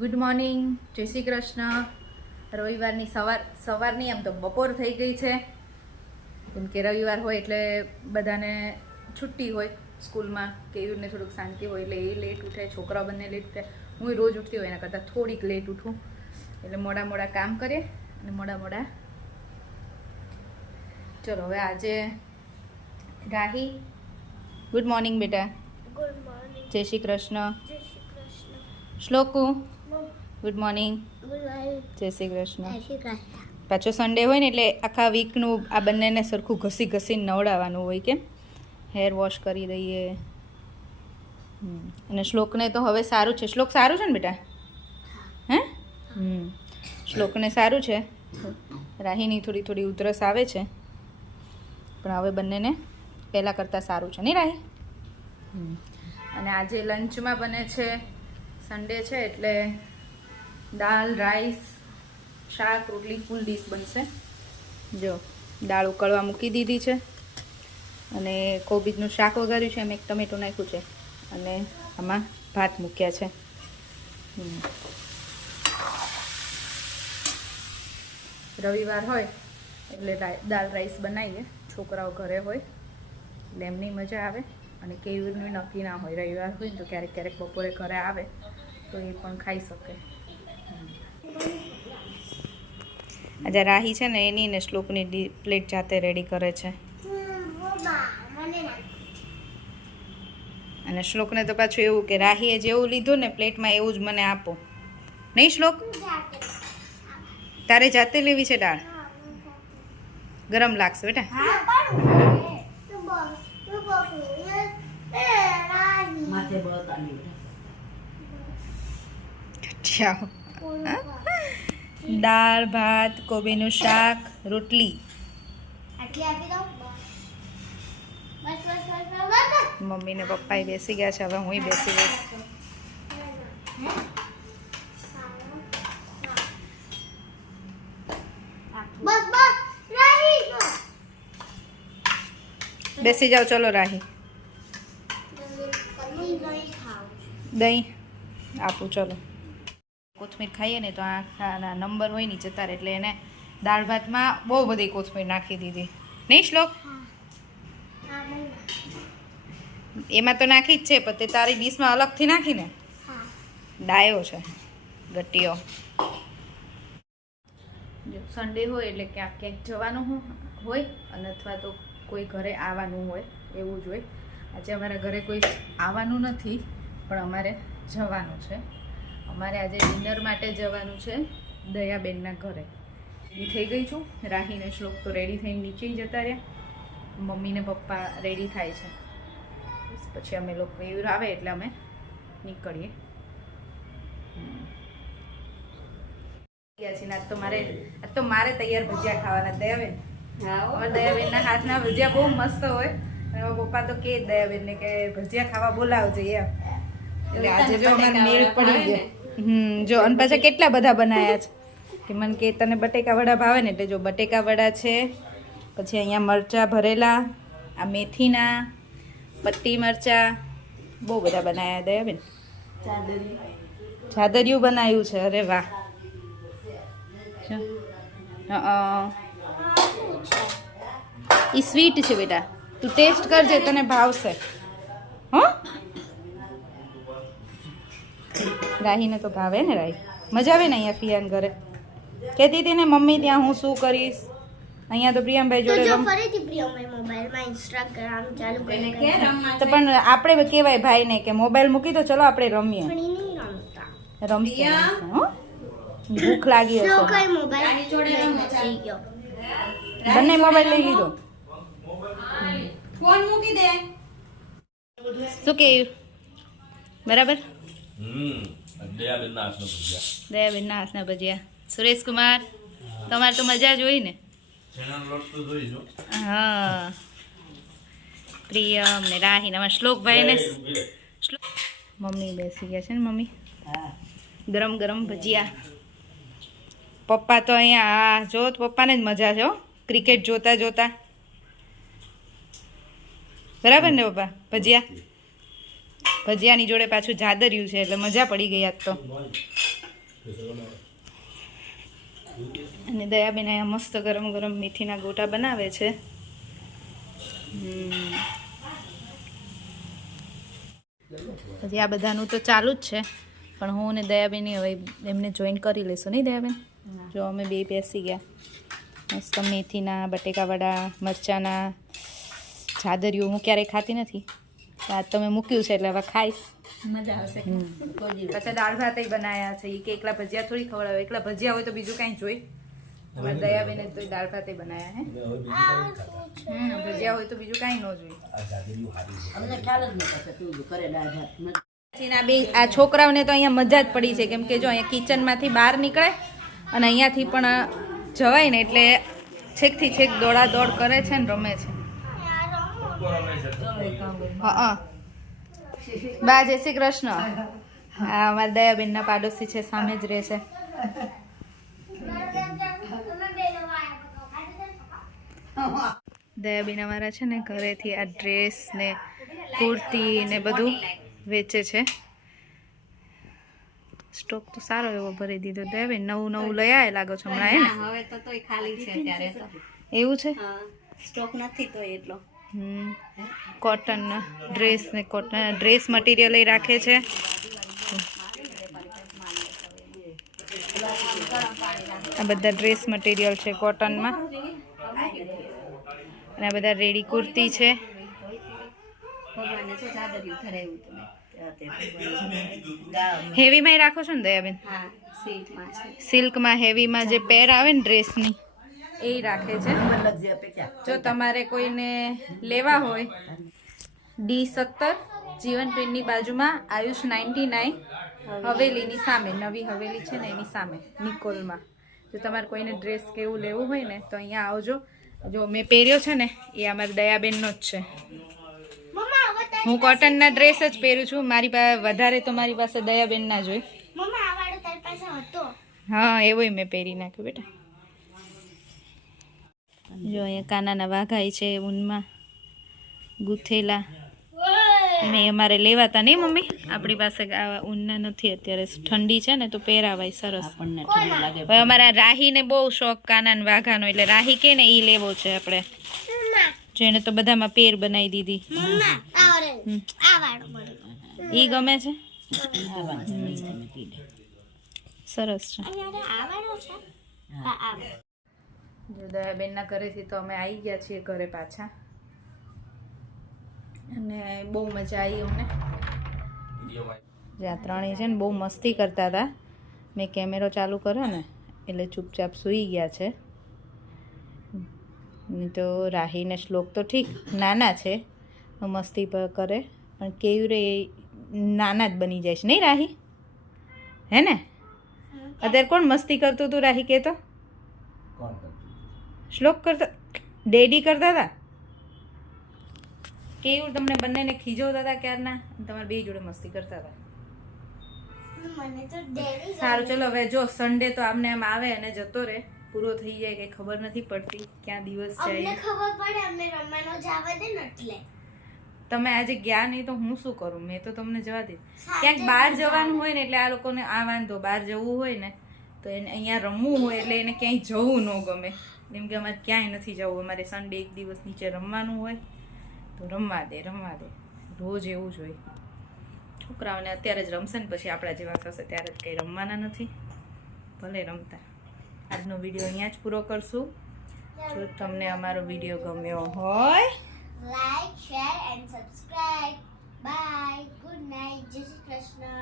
Good morning, જય શ્રી કૃષ્ણ. રવિવારની સવારની આમ તો બપોર થઈ ગઈ છે, કેમ કે રવિવાર હોય એટલે બધાને છુટ્ટી હોય સ્કૂલમાં, કેયુરને થોડુંક શાંતિ હોય એટલે એ લેટ ઉઠે, છોકરાઓ બંને લેટ ઉઠે. હું રોજ ઉઠતી હોય એના કરતાં થોડીક લેટ ઉઠું એટલે મોડા કામ કરીએ અને મોડા ચલો. હવે આજે રાહી, ગુડ મોર્નિંગ બેટા. Good morning. જય શ્રી કૃષ્ણ. જય શ્રી કૃષ્ણ. શ્લોકુ, ગુડ મોર્નિંગ. Good morning. જય શ્રી કૃષ્ણ. જય શ્રી કૃષ્ણ. પાછો સન્ડે હોય ને એટલે આખા વીકનું આ બંનેને સરખું ઘસીને નવડાવવાનું હોય, કે હેર વોશ કરી દઈએ. અને શ્લોકને તો હવે સારું છે. શ્લોક સારું છે ને બેટા? હે? શ્લોકને સારું છે. રાહીની થોડી ઉધરસ આવે છે, પણ હવે બંનેને પહેલાં કરતાં સારું છે નહીં રાહી? અને આજે લંચમાં બને છે, સન્ડે છે એટલે દાળ, રાઈસ, શાક, રોટલી, ફૂલ ડીશ બનશે. જો દાળ ઉકળવા મૂકી દીધી છે અને કોબીજનું શાક વઘાર્યું છે, એમ એક ટમેટું નાખ્યું છે અને આમાં ભાત મૂક્યા છે. રવિવાર હોય એટલે દાળ રાઈસ બનાવીએ, છોકરાઓ ઘરે હોય એટલે એમની મજા આવે. અને કેયુરનું નક્કી ના હોય, રવિવાર હોય ને તો ક્યારેક બપોરે ઘરે આવે તો એ પણ ખાઈ શકે. આજે રાહી છે ને એની ને શ્લોકની પ્લેટ જાતે રેડી કરે છે. અને શ્લોકને તો પાછું એવું કે રાહીએ જેવું લીધું ને પ્લેટમાં એવું જ મને આપો. નહીં શ્લોક? તારે જાતે લેવી છે દાળ? ગરમ લાગશે બેટા. દાળ, ભાત, કોબીનું શાક, રોટલી. મમ્મી ને પપ્પા બેસી ગયા છે, હવે હું બેસી ગઈશ. બેસી જાઓ, ચલો રાહી. દહીં આપું, ચલો. કોથમીર ખાઈએ ને તો આખા નંબર હોય ને જતા રહે, એટલે એને દાળ ભાતમાં બહુ બધી કોથમીર નાખી દીધી. નહીં શ્લોક? એમાં તો નાખી જ છે, પણ તે તારી ડીશમાં અલગથી નાખીને. ડાયો છે, ગટ્ટીઓ. જો સન્ડે હોય એટલે ક્યાંક જવાનું હોય અને અથવા તો કોઈ ઘરે આવવાનું હોય, એવું જ હોય. આજે અમારા ઘરે કોઈ આવવાનું નથી, પણ અમારે જવાનું છે. અમારે આજે ડિનર માટે જવાનું છે દયાબેનના ઘરે. એ થઈ ગઈ છું. રાહીને શ્લોક તો રેડી થઈને નીચે જતા રહ્યા, મમ્મી ને પપ્પા રેડી થાય છે, પછી અમે લોકો કેયુર આવે એટલે અમે નીકળીએ. આજ તો મારે તૈયાર ભજીયા ખાવાના. દયાબેન, અમારા દયાબેનના હાથના ભજીયા બહુ મસ્ત હોય. અને પપ્પા તો કે દયાબેનને કે ભજીયા ખાવા બોલાવજો એમ. એટલે આજે જો અમારે મેળ પડી ગયો. જો અને પાછા કેટલા બધા બનાવ્યા છે કે મને કે તને બટેકા વડા ભાવે ને, એટલે જો બટેકા વડા છે, પછી અહીંયા મરચાં ભરેલા, આ મેથીના, પટ્ટી મરચાં, બહુ બધા બનાવ્યા દયાબેન. જાદરિયું બનાવ્યું છે. અરે વાહ. એ સ્વીટ છે બેટા, તું ટેસ્ટ કરજે, તને ભાવશે. હો, રાહીને તો ભાવે ને. રાહી મજા આવે ને અહીંયા ફિયાન ઘરે. કહેતી હતી ને મમ્મી ત્યાં હું શું કરીશ, અહીંયા તો પ્રિયમભાઈ જોડે ફરીથી પ્રિયમભાઈ મોબાઈલમાં ઇન્સ્ટાગ્રામ ચાલુ કરીને તો પણ આપણે કહેવાય ભાઈને કે મોબાઈલ મૂકી દો, ચલો આપણે રમીએ. રમશે. હો, ભૂખ લાગી હશે. બંને મોબાઈલ લઈ લીધો. ફોન મૂકી દે. શું કે બરાબર? દયાબેનના હાથના ભજીયા. સુરેશ કુમાર, તમારે તો મજા જ હોય ને. હા, પ્રિયમ ને રાહી ને શ્લોકભાઈ ને મમ્મી બેસી ગયા છે ને. મમ્મી ગરમ ગરમ ભજીયા. પપ્પા તો અહીંયા જો, પપ્પાને જ મજા છે હો, ક્રિકેટ જોતા. બરાબર ને પપ્પા? ભજીયાની જોડે પાછું જાદરિયું છે એટલે મજા પડી ગઈ આજ તો. અને દયાબેન અહીંયા મસ્ત ગરમ ગરમ મેથીના ગોટા બનાવે છે. હજી આ બધાનું તો ચાલુ જ છે, પણ હું ને દયાબેન હવે એમને જોઈન કરી લઈશું નહીં દયાબેન? જો અમે બે બેસી ગયા મસ્ત મેથીના બટેકાવડા, મરચાંના, જાદરિયું હું ક્યારેય ખાતી નથી, આજ તમે મૂક્યું છે એટલે હવે ખાઈશ. મજા આવશે. પછી દાળ ભાત બનાવ્યા છે. એ કે એકલા ભજીયા થોડી ખવડાવે, એકલા ભજીયા હોય તો બીજું કાંઈ જોઈ. હવે દયાબેને તો દાળ ભાત બનાવ્યા હે. ભજીયા હોય તો બીજું કાંઈ ન જોઈ. અમને ખ્યાલ જ નતો કે તું કરે દાળ ભાત. આ છોકરાઓને તો અહીંયા મજા જ પડી છે, કેમ કે જો અહીંયા કિચનમાંથી બહાર નીકળે અને અહીંયાથી પણ જવાય ને એટલે છેકથી છેક દોડા દોડ કરે છે ને રમે છે. હા બા જય શ્રી કૃષ્ણ. આ અમારા દયાબેનના પાડોશી છે, સામે જ રહે છે. દયાબેન અમારા છે ને ઘરેથી આ ડ્રેસ ને કુર્તી ને બધું વેચે છે. સ્ટોક તો સારો એવો ભરી દીધો દયાબેન. નવું નવું લઈ આવે લાગો છો હમણાં, હે ને? હવે તો તોય ખાલી છે અત્યારે તો. એવું છે? હા, સ્ટોક નથી તો એટલો. કોટનના ડ્રેસ ને કોટન ડ્રેસ મટીરિયલ એ રાખે છે. આ બધા ડ્રેસ મટીરિયલ છે કોટનમાં, અને આ બધા રેડી કુર્તી છે. ભગવાનને શું ચાદરિયું ધરાવ્યું હતું હેવીમાં રાખો છો ને દયાબેન? હા, સિલ્કમાં છે. સિલ્કમાં હેવીમાં જે પેર આવે ને ડ્રેસની એ રાખે છે. જો તમારે કોઈને લેવા હોય D17 જીવનપ્રિન્ટની બાજુમાં આયુષ 99 હવેલીની સામે, નવી હવેલી છે ને એની સામે નિકોલમાં. જો તમારે કોઈને ડ્રેસ કે એવું લેવું હોય ને તો અહીંયા આવજો. જો મેં પહેર્યો છે ને એ અમારા દયાબેનનો જ છે. હું કોટનના ડ્રેસ જ પહેરું છું. મારી પાસે વધારે તો મારી પાસે દયાબેનના જ હોય. હા એવોય મેં પહેરી નાખ્યું બેટા. જો અહીંયા કાનાના વાઘાઈ છે ઊનમાં ગૂંથેલા. મેં અમારે લેવાતા નહીં મમ્મી, આપણી પાસે આવા ઊનના નથી અત્યારે, ઠંડી છે ને તો પહેરાવાય સરસ. હવે અમારા રાહીને બહુ શોખ કાનાના વાઘાનો, એટલે રાહી કે ને એ લેવો છે આપણે. જેને તો બધામાં પેર બનાવી દીધી. ઈ ગમે છે, સરસ છે. દયાબેનના ઘરેથી તો અમે આવી ગયા છીએ ઘરે પાછા, અને બહુ મજા આવી અમને. જે આ ત્રણેય છે ને બહુ મસ્તી કરતા હતા. મેં કેમેરો ચાલુ કર્યો ને એટલે ચૂપચાપ સૂઈ ગયા છે. નહીં તો રાહીને શ્લોક તો ઠીક નાના છે, મસ્તી કરે, પણ કેવી રે નાના જ બની જાય છે નહીં રાહી? હે ને? અત્યારે કોણ મસ્તી કરતું હતું રાહી કે? તો શ્લોક કરતા, ડેડી કરતા હતા. કેવું તમને બંનેને ખીજવતા હતા ક્યારના, તમારે બે જોડે મસ્તી કરતા હતા. સારું ચલો હવે જો સન્ડે તો આમને આમ આવે અને જતો રહે, પૂરો થઈ જાય કે ખબર નથી પડતી ક્યાં દિવસ જાય. તમે આજે ગયા નહીં તો હું શું કરું? મેં તો તમને જવા દીધું. ક્યાંક બહાર જવાનું હોય ને એટલે આ લોકોને આ વાંધો, બહાર જવું હોય ને તો એને અહીંયા રમવું હોય એટલે એને ક્યાંય જવું ન ગમે. કેમ કે અમારે ક્યાંય નથી જવું, અમારે સન્ડે એક દિવસ નીચે રમવાનું હોય તો રમવા દે. રોજ એવું જ હોય. છોકરાઓને અત્યારે જ રમશે ને પછી આપણા જેવા થશે ત્યારે જ કંઈ રમવાના નથી, ભલે રમતા. આજનો વિડીયો અહીંયા જ પૂરો કરશું. જો તમને અમારો વિડીયો ગમ્યો હોય, like, share and subscribe. Bye. Good night. Jai Shri Krishna.